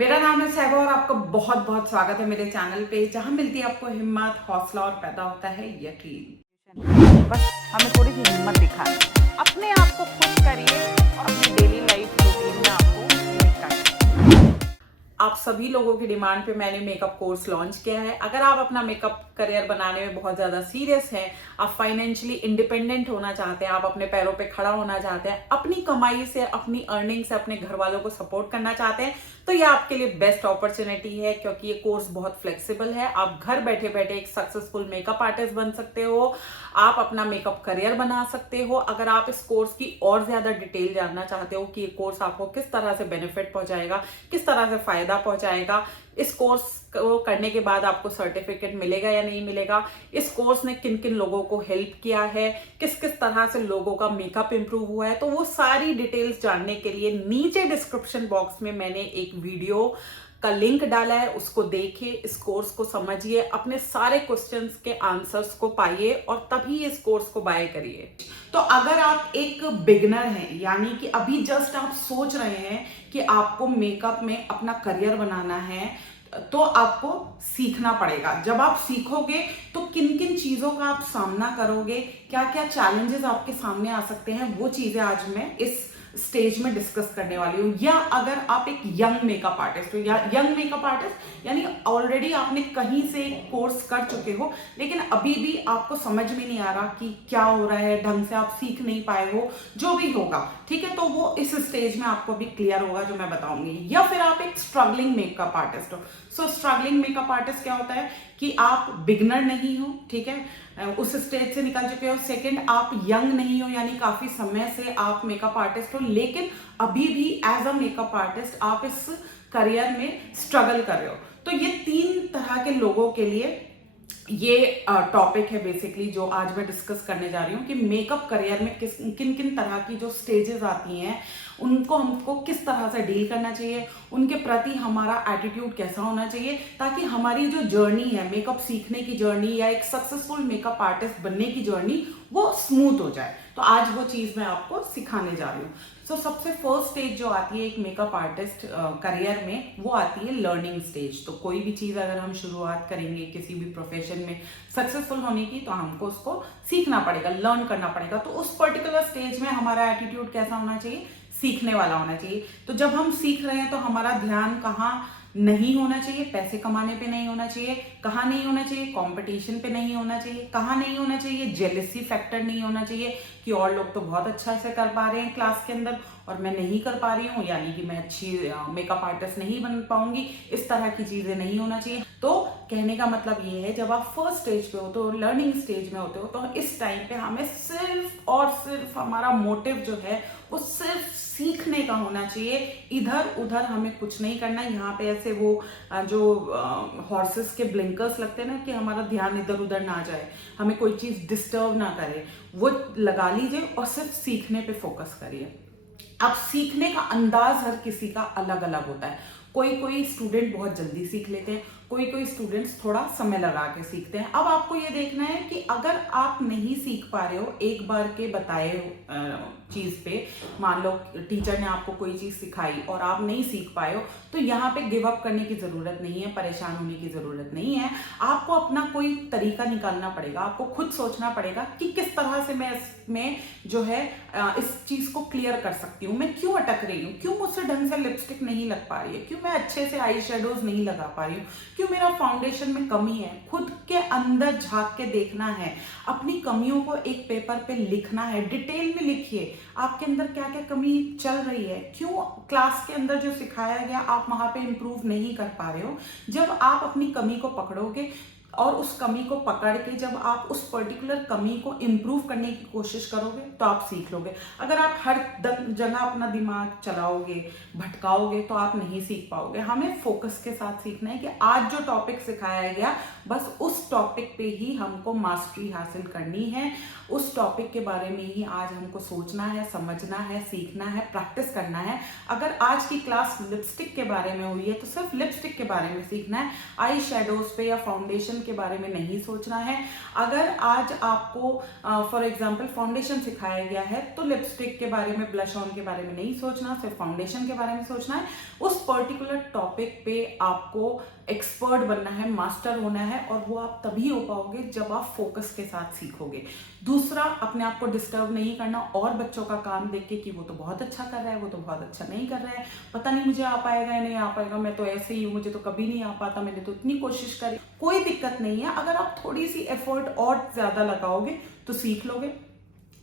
मेरा नाम है सहबा और आपका बहुत बहुत स्वागत है मेरे चैनल पे, जहां मिलती है आपको हिम्मत, हौसला और पैदा होता है यकीन। बस हमें थोड़ी सी हिम्मत दिखानी है। अपने आप को खुश करिए और अपनी डेली लाइफ रूटीन में आपको निकालिए। आप सभी लोगों की डिमांड पे मैंने मेकअप कोर्स लॉन्च किया है। अगर आप अपना मेकअप करियर बनाने में बहुत ज़्यादा सीरियस हैं, आप फाइनेंशियली इंडिपेंडेंट होना चाहते हैं, आप अपने पैरों पे खड़ा होना चाहते हैं, अपनी कमाई से, अपनी अर्निंग से अपने घर वालों को सपोर्ट करना चाहते हैं, तो ये आपके लिए बेस्ट अपॉर्चुनिटी है, क्योंकि ये कोर्स बहुत फ्लेक्सिबल है। आप घर बैठे बैठे एक सक्सेसफुल मेकअप आर्टिस्ट बन सकते हो, आप अपना मेकअप करियर बना सकते हो। अगर आप इस कोर्स की और ज़्यादा डिटेल जानना चाहते हो कि ये कोर्स आपको किस तरह से बेनिफिट पहुंचाएगा, किस तरह से फायदा पहुंचाएगा, इस कोर्स को करने के बाद आपको सर्टिफिकेट मिलेगा या नहीं मिलेगा, इस कोर्स ने किन किन लोगों को हेल्प किया है, किस किस तरह से लोगों का मेकअप इंप्रूव हुआ है, तो वो सारी डिटेल्स जानने के लिए नीचे डिस्क्रिप्शन बॉक्स में मैंने एक वीडियो का लिंक डाला है, उसको देखिए, इस कोर्स को समझिए, अपने सारे क्वेश्चंस के आंसर्स को पाइए और तभी इस कोर्स को बाय करिए। तो अगर आप एक बिगनर हैं, यानी कि अभी जस्ट आप सोच रहे हैं कि आपको मेकअप में अपना करियर बनाना है, तो आपको सीखना पड़ेगा। जब आप सीखोगे तो किन किन चीजों का आप सामना करोगे, क्या क्या चैलेंजेस आपके सामने आ सकते हैं, वो चीजें आज मैं इस स्टेज में डिस्कस करने वाली हूँ। या अगर आप एक यंग मेकअप आर्टिस्ट हो, या यंग मेकअप आर्टिस्ट यानी ऑलरेडी आपने कहीं से कोर्स कर चुके हो, लेकिन अभी भी आपको समझ में नहीं आ रहा कि क्या हो रहा है, ढंग से आप सीख नहीं पाए हो, जो भी होगा, ठीक है, तो वो इस स्टेज में आपको भी क्लियर होगा जो मैं बताऊंगी। या फिर आप एक स्ट्रगलिंग मेकअप आर्टिस्ट हो। सो स्ट्रगलिंग मेकअप आर्टिस्ट क्या होता है कि आप बिगनर नहीं हो, ठीक है, उस स्टेज से निकल चुके हो। सेकंड, आप यंग नहीं हो, यानी काफी समय से आप मेकअप आर्टिस्ट हो, लेकिन अभी भी एज अ मेकअप आर्टिस्ट आप इस करियर में स्ट्रगल कर रहे हो। तो ये तीन तरह के लोगों के लिए ये टॉपिक है बेसिकली, जो आज मैं डिस्कस करने जा रही हूँ कि मेकअप करियर में किन किन तरह की जो स्टेजेस आती हैं, उनको हमको किस तरह से डील करना चाहिए, उनके प्रति हमारा एटीट्यूड कैसा होना चाहिए, ताकि हमारी जो जर्नी है, मेकअप सीखने की जर्नी या एक सक्सेसफुल मेकअप आर्टिस्ट बनने की जर्नी, वो स्मूथ हो जाए। तो आज वो चीज़ मैं आपको सिखाने जा रही हूँ। तो सबसे फर्स्ट स्टेज जो आती है एक मेकअप आर्टिस्ट करियर में, वो आती है लर्निंग स्टेज। तो कोई भी चीज़ अगर हम शुरुआत करेंगे किसी भी प्रोफेशन में सक्सेसफुल होने की, तो हमको उसको सीखना पड़ेगा, लर्न करना पड़ेगा। तो उस पर्टिकुलर स्टेज में हमारा एटीट्यूड कैसा होना चाहिए, सीखने वाला होना चाहिए। तो जब हम सीख रहे हैं तो हमारा ध्यान कहाँ नहीं होना चाहिए, पैसे कमाने पे नहीं होना चाहिए, कहाँ नहीं होना चाहिए, कंपटीशन पे नहीं होना चाहिए, कहाँ नहीं होना चाहिए, जेलसी फैक्टर नहीं होना चाहिए कि और लोग तो बहुत अच्छा से कर पा रहे हैं क्लास के अंदर और मैं नहीं कर पा रही हूँ, यानी कि मैं अच्छी मेकअप आर्टिस्ट नहीं बन पाऊंगी, इस तरह की चीजें नहीं होना चाहिए। तो कहने का मतलब ये है, जब आप फर्स्ट स्टेज पे होते हो, लर्निंग स्टेज में होते हो, तो इस टाइम पे हमें सिर्फ और सिर्फ हमारा मोटिव जो है वो सिर्फ सीखने का होना चाहिए। इधर उधर हमें कुछ नहीं करना। यहाँ पे ऐसे वो जो हॉर्सेस के ब्लिंकर्स लगते हैं ना, कि हमारा ध्यान इधर उधर ना जाए, हमें कोई चीज डिस्टर्ब ना करे, वो लगा लीजिए और सिर्फ सीखने पे फोकस करिए। अब सीखने का अंदाज हर किसी का अलग अलग होता है। कोई स्टूडेंट बहुत जल्दी सीख लेते हैं, कोई स्टूडेंट्स थोड़ा समय लगा के सीखते हैं। अब आपको ये देखना है कि अगर आप नहीं सीख पा रहे हो एक बार के बताए चीज पे, मान लो टीचर ने आपको कोई चीज सिखाई और आप नहीं सीख पाए हो, तो यहाँ पे गिव अप करने की जरूरत नहीं है, परेशान होने की जरूरत नहीं है। आपको अपना कोई तरीका निकालना पड़ेगा, आपको खुद सोचना पड़ेगा कि किस तरह से मैं इसमें जो है इस चीज को क्लियर कर सकती हूँ। मैं क्यों अटक रही हूँ, क्यों मुझसे ढंग से लिपस्टिक नहीं लग पा रही है, क्यों मैं अच्छे से आई शेडोज नहीं लगा पा रही हूँ, क्यों मेरा फाउंडेशन में कमी है। खुद के अंदर झांक के देखना है, अपनी कमियों को एक पेपर पे लिखना है, डिटेल में लिखिए आपके अंदर क्या क्या कमी चल रही है, क्यों क्लास के अंदर जो सिखाया गया आप वहां पे इंप्रूव नहीं कर पा रहे हो। जब आप अपनी कमी को पकड़ोगे और उस कमी को पकड़ के जब आप उस पर्टिकुलर कमी को इम्प्रूव करने की कोशिश करोगे, तो आप सीख लोगे। अगर आप हर जगह अपना दिमाग चलाओगे, भटकाओगे, तो आप नहीं सीख पाओगे। हमें फोकस के साथ सीखना है कि आज जो टॉपिक सिखाया गया, बस उस टॉपिक पे ही हमको मास्टरी हासिल करनी है, उस टॉपिक के बारे में ही आज हमको सोचना है, समझना है, सीखना है, प्रैक्टिस करना है। अगर आज की क्लास लिपस्टिक के बारे में हुई है, तो सिर्फ लिपस्टिक के बारे में सीखना है, आई शेडोज पे या फाउंडेशन के बारे में नहीं सोचना है। अगर आज आपको फॉर एग्जांपल फाउंडेशन सिखाया गया है तो लिपस्टिक के बारे में, ब्लश ऑन के बारे में नहीं सोचना, सिर्फ फाउंडेशन के बारे में सोचना है। उस पर्टिकुलर टॉपिक पे आपको एक्सपर्ट बनना है, मास्टर होना है, और वो आप तभी हो पाओगे जब आप फोकस के साथ सीखोगे। दूसरा, अपने आप को डिस्टर्ब नहीं करना और बच्चों का काम देख के कि वो तो बहुत अच्छा कर रहा है, वो तो बहुत अच्छा नहीं कर रहा है, पता नहीं मुझे आ पाएगा या नहीं आ पाएगा, मैं तो ऐसे ही हूँ, मुझे तो कभी नहीं आ पाता, मैंने तो इतनी कोशिश करी। कोई दिक्कत नहीं है, अगर आप थोड़ी सी एफर्ट और ज्यादा लगाओगे तो सीख लोगे।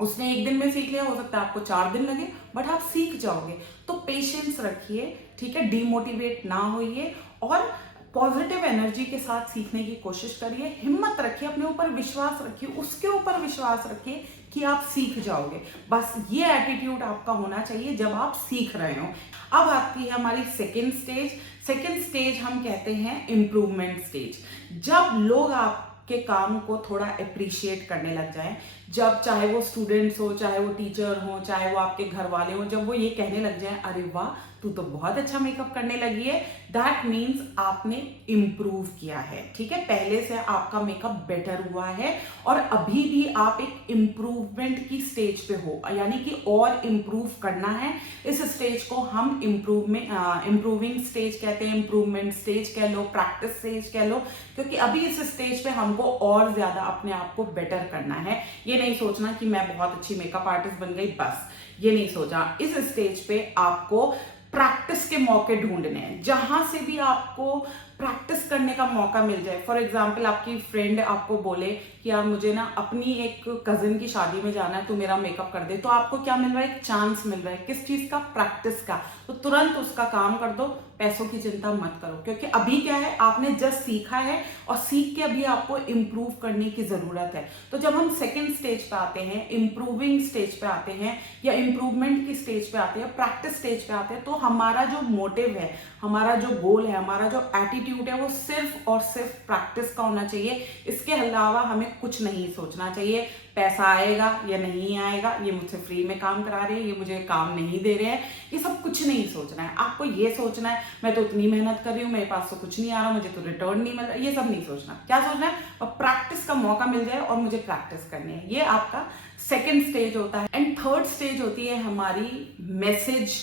उसने एक दिन में सीख लिया, हो सकता है आपको 4 दिन लगे, बट आप सीख जाओगे। तो पेशेंस रखिए, ठीक है, डीमोटिवेट ना होइए और पॉजिटिव एनर्जी के साथ सीखने की कोशिश करिए। हिम्मत रखिए, अपने ऊपर विश्वास रखिए, उसके ऊपर विश्वास रखिए कि आप सीख जाओगे। बस ये एटीट्यूड आपका होना चाहिए जब आप सीख रहे हो। अब आती है हमारी सेकेंड स्टेज। सेकेंड स्टेज हम कहते हैं इम्प्रूवमेंट स्टेज। जब लोग आपके काम को थोड़ा अप्रिशिएट करने लग जाएं, जब चाहे वो स्टूडेंट्स हो, चाहे वो टीचर हो, चाहे वो आपके घर वाले हो, जब वो ये कहने लग जाएं, अरे वाह तू तो बहुत अच्छा मेकअप करने लगी है, दैट मीन्स आपने इम्प्रूव किया है। ठीक है, पहले से आपका मेकअप बेटर हुआ है और अभी भी आप एक इम्प्रूवमेंट की स्टेज पे हो, यानी कि और इम्प्रूव करना है। इस स्टेज को हम इम्प्रूविंग स्टेज कहते हैं, इम्प्रूवमेंट स्टेज कह लो, प्रैक्टिस स्टेज कह लो, क्योंकि अभी इस स्टेज पे हमको और ज्यादा अपने आप को बेटर करना है। ये नहीं सोचना कि मैं बहुत अच्छी मेकअप आर्टिस्ट बन गई, बस ये नहीं सोचा। इस स्टेज पे आपको प्रैक्टिस के मौके ढूंढने हैं, जहां से भी आपको प्रैक्टिस करने का मौका मिल जाए। फॉर एग्जाम्पल, आपकी फ्रेंड आपको बोले कि यार मुझे ना अपनी एक कजिन की शादी में जाना है, तो मेरा मेकअप कर दे, तो आपको क्या मिल रहा है? एक चांस मिल रहा है। किस चीज का? प्रैक्टिस का। तो तुरंत उसका काम कर दो, पैसों की चिंता मत करो, क्योंकि अभी क्या है, आपने जस्ट सीखा है और सीख के अभी आपको इम्प्रूव करने की जरूरत है। तो जब हम सेकेंड स्टेज पे आते हैं, इम्प्रूविंग स्टेज पे आते हैं या इम्प्रूवमेंट की स्टेज पे आते हैं, प्रैक्टिस स्टेज पे आते हैं, तो हमारा जो मोटिव है, हमारा जो गोल है, हमारा जो एटीट्यूड है, वो सिर्फ और सिर्फ प्रैक्टिस का होना चाहिए। इसके अलावा हमें कुछ नहीं सोचना चाहिए। पैसा आएगा या नहीं आएगा, ये मुझसे फ्री में काम करा रहे हैं, ये मुझे काम नहीं दे रहे हैं, ये सब कुछ नहीं सोचना है। आपको ये सोचना है मैं तो इतनी मेहनत कर रही हूँ, मेरे पास तो कुछ नहीं आ रहा, मुझे तो रिटर्न नहीं मिल रहा, ये सब नहीं सोचना। क्या सोचना है? और प्रैक्टिस का मौका मिल जाए और मुझे प्रैक्टिस करनी है। ये आपका सेकेंड स्टेज होता है। एंड थर्ड स्टेज होती है हमारी मैसेज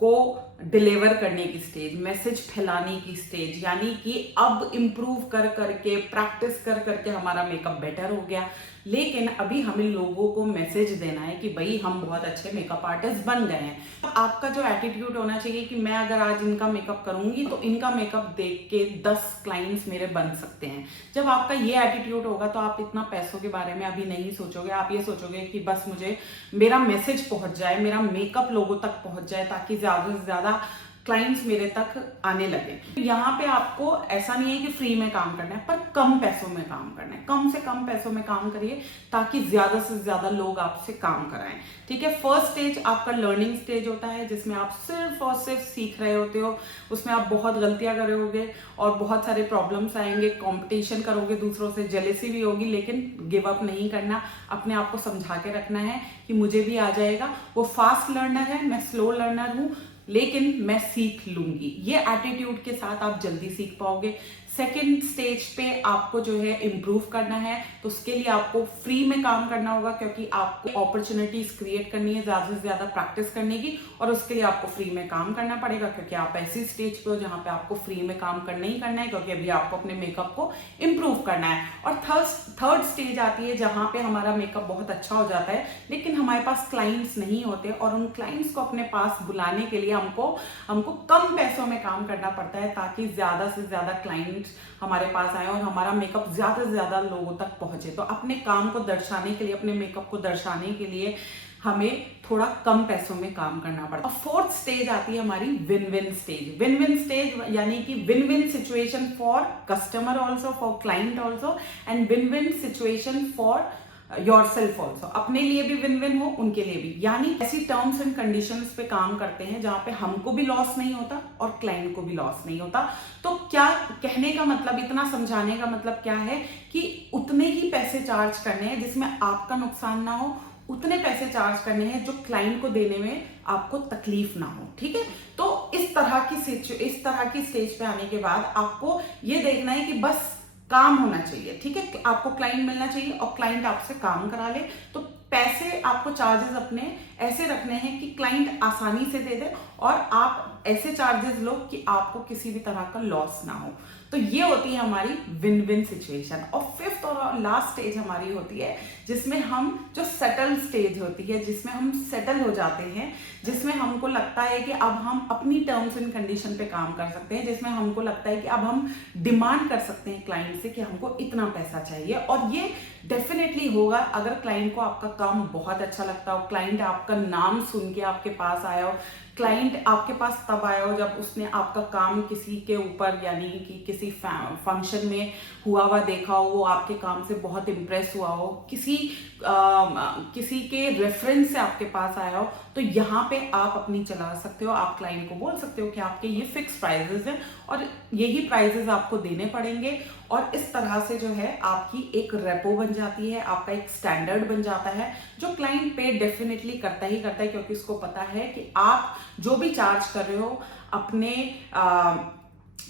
को डिलीवर करने की स्टेज, मैसेज फैलाने की स्टेज, यानी कि अब इम्प्रूव कर करके, प्रैक्टिस कर करके हमारा मेकअप बेटर हो गया, लेकिन अभी हमें लोगों को मैसेज देना है कि भाई हम बहुत अच्छे मेकअप आर्टिस्ट बन गए हैं। आपका जो एटीट्यूड होना चाहिए कि मैं अगर आज इनका मेकअप करूंगी तो इनका मेकअप देख के 10 क्लाइंट्स मेरे बन सकते हैं। जब आपका ये एटीट्यूड होगा तो आप इतना पैसों के बारे में अभी नहीं सोचोगे। आप ये सोचोगे कि बस मुझे मेरा मैसेज पहुंच जाए, मेरा मेकअप लोगों तक पहुंच जाए, ताकि ज्यादा से ज्यादा क्लाइंट्स मेरे तक आने लगे। यहाँ पे आपको ऐसा नहीं है कि फ्री में काम करना है, पर कम पैसों में काम करना है। कम से कम पैसों में काम करिए ताकि ज्यादा से ज्यादा लोग आपसे काम कराएं। ठीक है, फर्स्ट स्टेज आपका लर्निंग स्टेज होता है, जिसमें आप सिर्फ और सिर्फ सीख रहे होते हो। उसमें आप बहुत गलतियां करोगे और बहुत सारे प्रॉब्लम्स आएंगे, कंपटीशन करोगे दूसरों से, जेलेसी भी होगी, लेकिन गिव अप नहीं करना। अपने आप को समझा के रखना है कि मुझे भी आ जाएगा। वो फास्ट लर्नर है, मैं स्लो लर्नर हूँ, लेकिन मैं सीख लूंगी। ये एटीट्यूड के साथ आप जल्दी सीख पाओगे। सेकेंड स्टेज पे आपको जो है इम्प्रूव करना है, तो उसके लिए आपको फ्री में काम करना होगा, क्योंकि आपको अपॉर्चुनिटीज क्रिएट करनी है ज्यादा से ज्यादा प्रैक्टिस करने की, और उसके लिए आपको फ्री में काम करना पड़ेगा, क्योंकि आप ऐसी स्टेज पे हो जहां पे आपको फ्री में काम करना ही करना है, क्योंकि अभी आपको अपने मेकअप को इम्प्रूव करना है। और थर्ड स्टेज आती है जहां पे हमारा मेकअप बहुत अच्छा हो जाता है, लेकिन हमारे पास क्लाइंट्स नहीं होते, और उन क्लाइंट्स को अपने पास बुलाने के लिए हमको कम पैसों में काम करना पड़ता है, ताकि ज्यादा से ज्यादा क्लाइंट हमारे पास आए और हमारा मेकअप ज्यादा से ज्यादा लोगों तक पहुंचे। तो अपने काम को दर्शाने के लिए, अपने मेकअप को दर्शाने के लिए हमें थोड़ा कम पैसों में काम करना पड़ता है। फोर्थ स्टेज आती है हमारी win win stage. Win win stage यानी कि win win situation for customer also, for client also, and win win situation for yourself also. अपने लिए भी विन विन हो, उनके लिए भी। यानी ऐसी टर्म्स एंड कंडीशंस पे काम करते हैं जहां पे हमको भी लॉस नहीं होता और क्लाइंट को भी लॉस नहीं होता। तो क्या कहने का मतलब, इतना समझाने का मतलब क्या है कि उतने ही पैसे चार्ज करने हैं जिसमें आपका नुकसान ना हो, उतने पैसे चार्ज करने हैं जो क्लाइंट को देने में आपको तकलीफ ना हो। ठीक है, तो इस तरह की स्टेज पे आने के बाद आपको ये देखना है कि बस काम होना चाहिए, ठीक है। आपको क्लाइंट मिलना चाहिए और क्लाइंट आपसे काम करा ले। तो पैसे आपको चार्जेस अपने ऐसे रखने हैं कि क्लाइंट आसानी से दे दे और आप ऐसे चार्जेस लो कि आपको किसी भी तरह का लॉस ना हो। तो ये होती है हमारी विन विन सिचुएशन। और फिफ्थ और लास्ट स्टेज हमारी होती है जिसमें हम, जो सेटल स्टेज होती है, जिसमें हम सेटल हो जाते हैं, जिसमें हमको लगता है कि अब हम अपनी टर्म्स एंड कंडीशन पे काम कर सकते हैं, जिसमें हमको लगता है कि अब हम डिमांड कर सकते हैं क्लाइंट से कि हमको इतना पैसा चाहिए। और ये डेफिनेटली होगा अगर क्लाइंट को आपका काम बहुत अच्छा लगता हो, क्लाइंट आपका नाम सुन के आपके पास आया हो, क्लाइंट आपके पास तब आया हो जब उसने आपका काम किसी के ऊपर, यानी कि किसी फंक्शन में हुआ हुआ देखा हो, वो आपके काम से बहुत इम्प्रेस हुआ हो, किसी के रेफरेंस से आपके पास आया हो। तो यहाँ पे आप अपनी चला सकते हो। आप क्लाइंट को बोल सकते हो कि आपके ये फिक्स प्राइजेस हैं और यही प्राइजेस आपको देने पड़ेंगे। और इस तरह से जो है आपकी एक रेपो बन जाती है, आपका एक स्टैंडर्ड बन जाता है, जो क्लाइंट पे डेफिनेटली करता ही करता है, क्योंकि उसको पता है कि आप जो भी चार्ज कर रहे हो अपने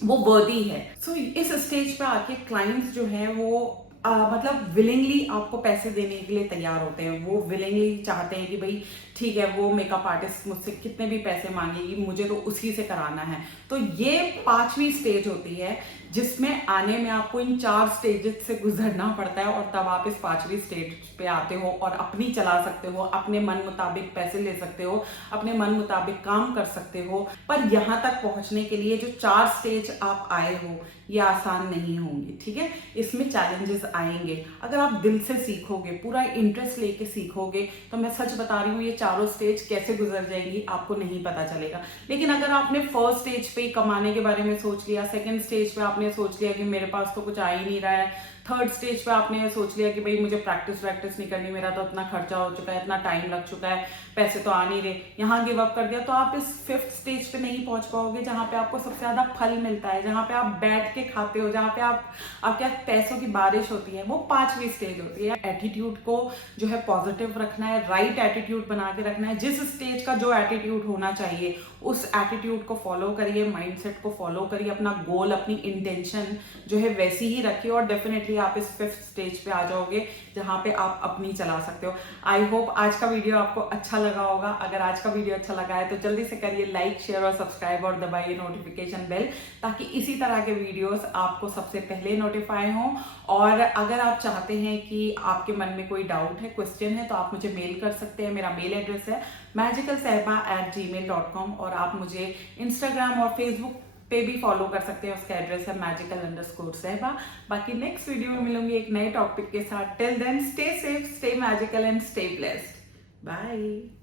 वो वर्दी है। सो इस स्टेज पे आके क्लाइंट्स जो है वो मतलब विलिंगली आपको पैसे देने के लिए तैयार होते हैं। वो विलिंगली चाहते हैं कि भाई ठीक है, वो मेकअप आर्टिस्ट मुझसे कितने भी पैसे मांगेगी, मुझे तो उसी से कराना है। तो ये 5वीं स्टेज होती है जिसमें आने में आपको इन 4 स्टेजेस से गुजरना पड़ता है और तब आप इस 5वीं स्टेज पे आते हो और अपनी चला सकते हो, अपने मन मुताबिक पैसे ले सकते हो, अपने मन मुताबिक काम कर सकते हो। पर यहाँ तक पहुंचने के लिए जो 4 स्टेज आप आए हो ये आसान नहीं होंगे, ठीक है। इसमें चैलेंजेस आएंगे। अगर आप दिल से सीखोगे, पूरा इंटरेस्ट लेके सीखोगे, तो मैं सच बता रही हूँ ये चारों स्टेज कैसे गुजर जाएंगी आपको नहीं पता चलेगा। लेकिन अगर आपने फर्स्ट स्टेज पे कमाने के बारे में सोच लिया, सेकंड स्टेज पे आपने सोच लिया कि मेरे पास तो कुछ आ ही नहीं रहा है, थर्ड स्टेज पे आपने सोच लिया कि भाई मुझे प्रैक्टिस नहीं करनी, मेरा तो इतना खर्चा हो चुका है, इतना टाइम लग चुका है, पैसे तो आ नहीं रहे, यहाँ गिव अप कर दिया, तो आप इस 5th स्टेज पे नहीं पहुंच पाओगे जहां पे आपको सबसे ज्यादा फल मिलता है, जहां पे आप बैठ के खाते हो, जहां पे आपके पैसों की बारिश होती है। वो 5वीं स्टेज होती है। एटीट्यूड को जो है पॉजिटिव रखना है, राइट एटीट्यूड बना के रखना है। जिस स्टेज का जो एटीट्यूड होना चाहिए उस एटीट्यूड को फॉलो करिए, माइंडसेट को फॉलो करिए, अपना गोल, अपनी इंटेंशन जो है वैसी ही रखिए और डेफिनेटली आप इस 5th स्टेज पे आ जाओगे जहां पे आप अपनी चला सकते हो। आई होप आज का वीडियो आपको अच्छा लगा होगा। अगर आज का वीडियो अच्छा लगा है तो जल्दी से करिए लाइक, शेयर और सब्सक्राइब और दबाइए नोटिफिकेशन बेल, ताकि इसी तरह के वीडियोस आपको सबसे पहले नोटिफाई हों। और अगर आप चाहते हैं कि आपके मन में कोई डाउट है, क्वेश्चन है, तो आप मुझे मेल कर सकते हैं। मेरा मेल एड्रेस है magicalsehba@gmail.com और आप मुझे इंस्टाग्राम और फेसबुक पे भी फॉलो कर सकते हैं। उसका एड्रेस है magical_sehba। बाकी नेक्स्ट वीडियो में मिलूंगी एक नए टॉपिक के साथ। Till then stay safe, stay magical and stay blessed. Bye.